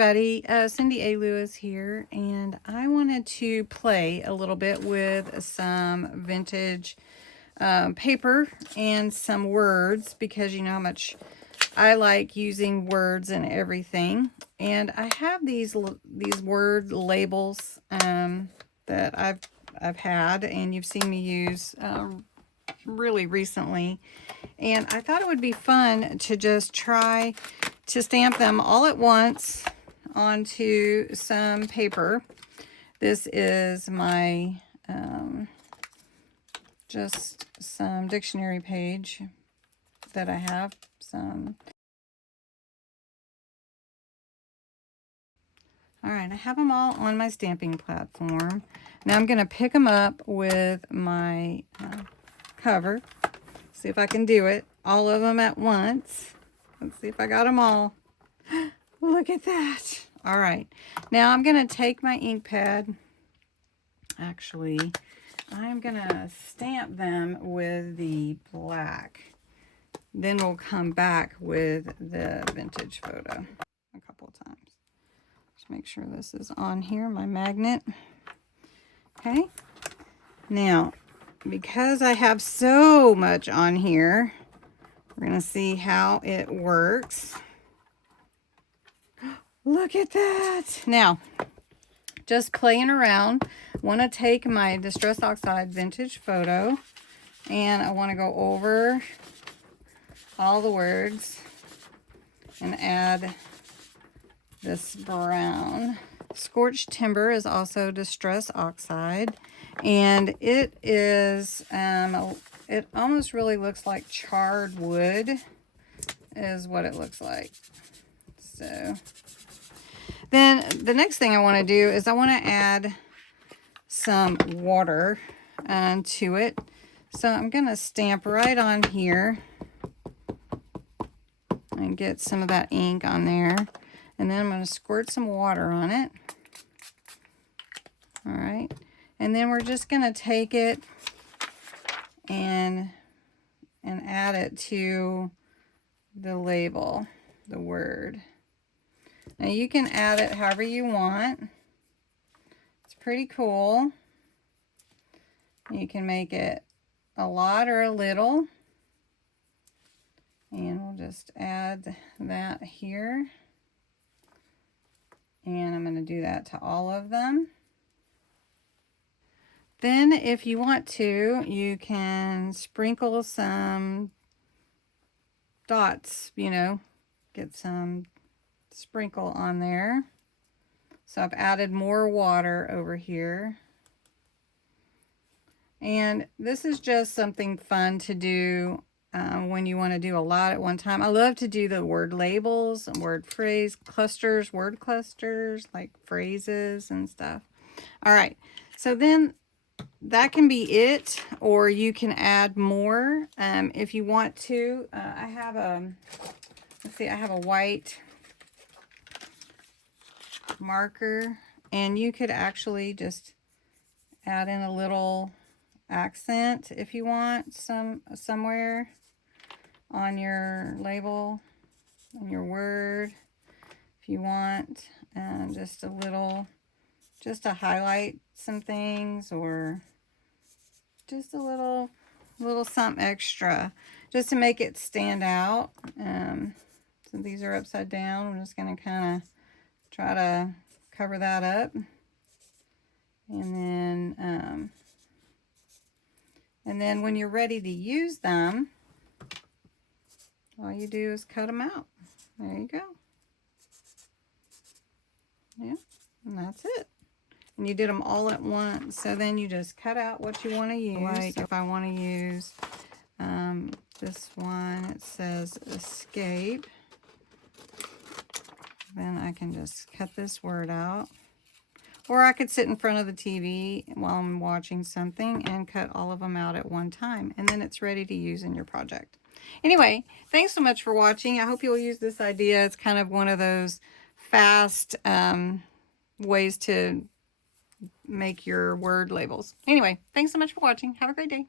everybody, Cindy A. Lewis here, and I wanted to play a little bit with some vintage paper and some words, because you know how much I like using words and everything. And I have these word labels that I've had, and you've seen me use really recently. And I thought it would be fun to just try to stamp them all at once onto some paper. This is my just some dictionary page that I have. All right, I have them all on my stamping platform. Now I'm going to pick them up with my cover. See if I can do it. All of them at once. Let's see if I got them all. Look at that. All right. Now I'm going to take my ink pad. Actually, I'm going to stamp them with the black. Then we'll come back with the vintage photo a couple of times. Just make sure this is on here, my magnet. Okay. Now, because I have so much on here, we're going to see how it works. Look at that. Now, just playing around, want to take my Distress Oxide vintage photo, and I want to go over all the words and add this brown. Scorched Timber is also Distress Oxide, and it is it almost really looks like charred wood is what it looks like. So then the next thing I want to do is I want to add some water to it. So I'm going to stamp right on here and get some of that ink on there. And then I'm going to squirt some water on it. All right. And then we're just going to take it and add it to the label, the word. Now you can add it however you want. It's pretty cool. You can make it a lot or a little. And we'll just add that here. And I'm going to do that to all of them. Then if you want to, you can sprinkle some dots, you know, get some sprinkle on there. So I've added more water over here. And this is just something fun to do when you want to do a lot at one time. I love to do the word labels and word phrase clusters, word clusters, like phrases and stuff. All right, so then that can be it, or you can add more if you want to. I have let's see, I have a white marker, and you could actually just add in a little accent if you want somewhere on your label, on your word, if you want, and just a little, just to highlight some things, or just a little something extra just to make it stand out. So these are upside down. I'm just going to kind of try to cover that up, and then when you're ready to use them, all you do is cut them out. There you go. Yeah, and that's it. And you did them all at once. So then you just cut out what you want to use. Like if I want to use this one, it says escape. Then I can just cut this word out. Or I could sit in front of the TV while I'm watching something and cut all of them out at one time. And then it's ready to use in your project. Anyway, thanks so much for watching. I hope you'll use this idea. It's kind of one of those fast ways to make your word labels. Anyway, thanks so much for watching. Have a great day.